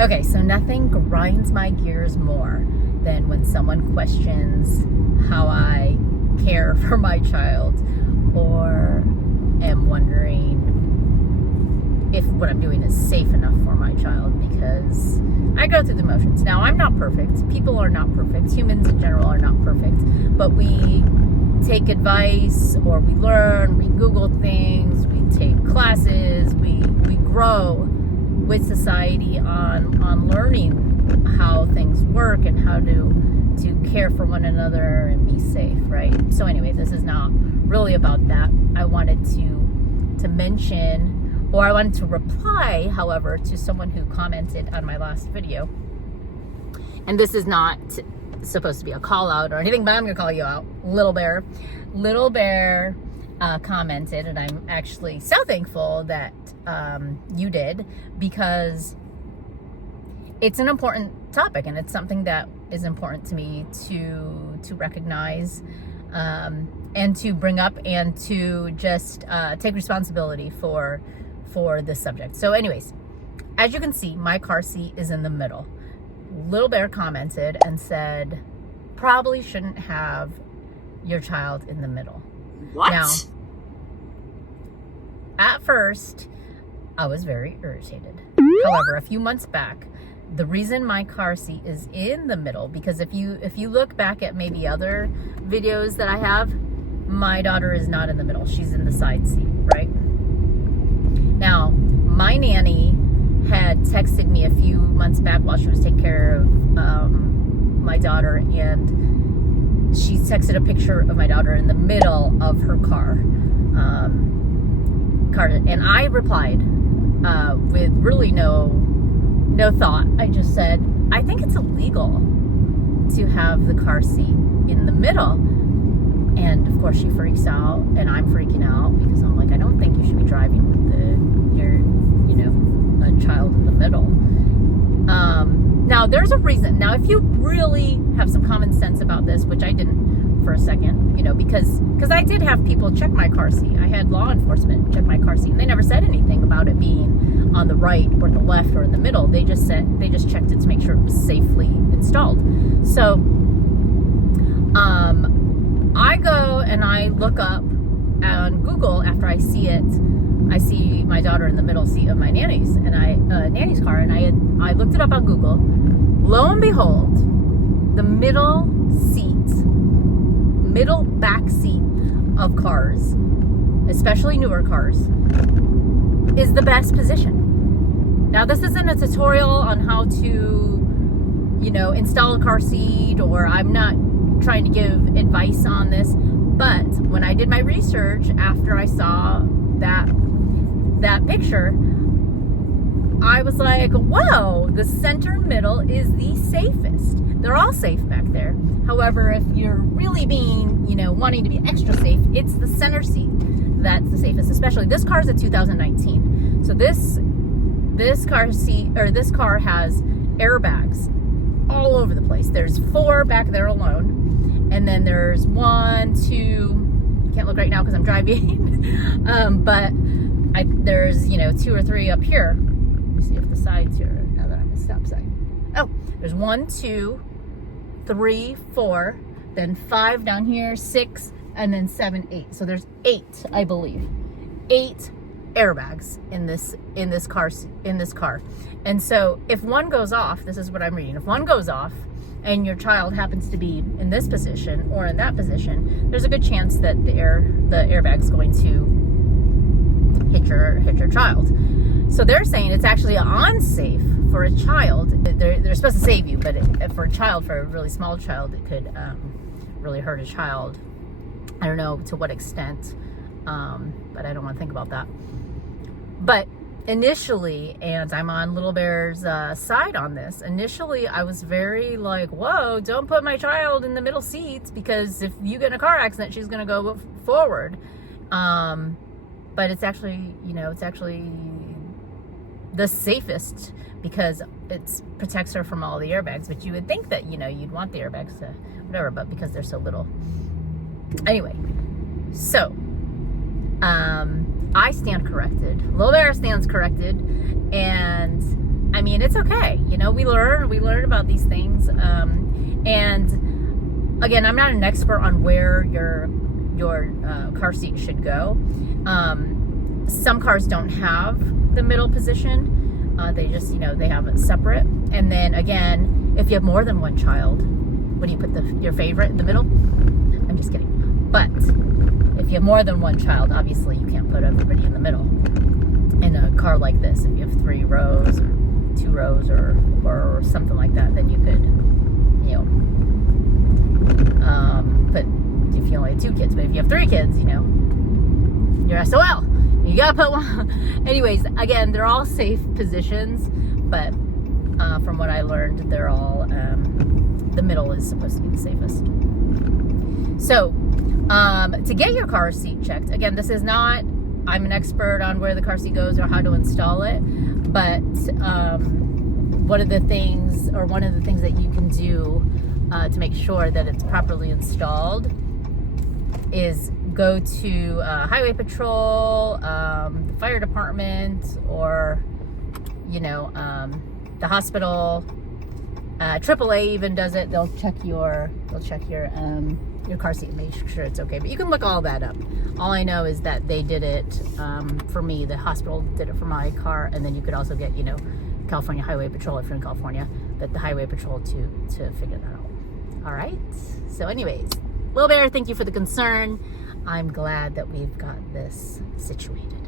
Okay, so nothing grinds my gears more than when someone questions how I care for my child or am wondering if what I'm doing is safe enough for my child, because I go through the motions. Now, I'm not perfect. People are not perfect. Humans in general are not perfect. But we take advice, or we learn, we Google things, we take classes, we grow with society on learning how things work and how to care for one another and be safe, right? So anyway, this is not really about that. I wanted to mention, or I wanted to reply, however, to someone who commented on my last video. And this is not supposed to be a call out or anything, but I'm gonna call you out. Little Bear commented, and I'm actually so thankful that you did, because it's an important topic, and it's something that is important to me to recognize and to bring up, and to just take responsibility for this subject. So anyways, as you can see, my car seat is in the middle. Little Bear commented and said, probably shouldn't have your child in the middle. What? Now, at first, I was very irritated. However, a few months back, the reason my car seat is in the middle, because if you look back at maybe other videos that I have, my daughter is not in the middle. She's in the side seat, right? Now, my nanny had texted me a few months back while she was taking care of my daughter, and she texted a picture of my daughter in the middle of her car. And I replied with really no thought. I just said, I think it's illegal to have the car seat in the middle. And of course she freaks out, and I'm freaking out, because I'm like, I don't think you should be driving with a child in the middle. Now there's a reason. Now, if you really have some common sense about this, which I didn't for a second, because I did have people check my car seat. I had law enforcement check my car seat, and they never said anything about it being on the right or the left or in the middle. They just checked it to make sure it was safely installed. So I go and I look up on Google after I see it. I see my daughter in the middle seat of my nanny's car, and I looked it up on Google. Lo and behold, the middle back seat of cars, especially newer cars, is the best position. Now, this isn't a tutorial on how to, install a car seat, or I'm not trying to give advice on this, but when I did my research after I saw that picture, I was like, whoa, the center middle is the safest. They're all safe back there. However, if you're really being, wanting to be extra safe, it's the center seat that's the safest. Especially, this car is a 2019. So this car has airbags all over the place. There's 4 back there alone. And then there's 1, 2, can't look right now because I'm driving. But there's, 2 or 3 up here. Let me see if the sides here, now that I'm at stop sign. Oh, there's 1, 2, 3, 4, then 5 down here, 6, and then 7, 8. So there's 8, I believe. 8 airbags in this car. And so if one goes off, this is what I'm reading. If one goes off and your child happens to be in this position or in that position, there's a good chance that the airbag's going to hit your child. So they're saying it's actually unsafe for a child. They're supposed to save you, but for a child, for a really small child, it could really hurt a child. I don't know to what extent, but I don't want to think about that. But initially, and I'm on Little Bear's side on this, initially I was very like, whoa, don't put my child in the middle seats, because if you get in a car accident, she's going to go forward. But it's actually, the safest, because it protects her from all the airbags. But you would think that, you'd want the airbags to whatever, but because they're so little. Anyway, so I stand corrected. Little Bear stands corrected, and I mean, it's okay. know, we learn about these things. And again, I'm not an expert on where your car seat should go. Some cars don't have the middle position. They just, they have it separate. And then again, if you have more than one child, when you put your favorite in the middle, I'm just kidding. But if you have more than one child, obviously you can't put everybody in the middle. In a car like this, if you have 3 rows or 2 rows or something like that, then you could, put, if you only have 2 kids, but if you have 3 kids, you're SOL. You gotta put one. Anyways, again, they're all safe positions, but from what I learned, they're all, the middle is supposed to be the safest. So, to get your car seat checked, again, this is not, I'm an expert on where the car seat goes or how to install it, but one of the things that you can do to make sure that it's properly installed is go to Highway Patrol, the fire department, or the hospital. AAA even does it. They'll check your car seat and make sure it's okay. But you can look all that up. All I know is that they did it for me. The hospital did it for my car, and then you could also get California Highway Patrol if you're in California. But the Highway Patrol to figure that out. All right. So, anyways, Lil Bear, thank you for the concern. I'm glad that we've got this situated.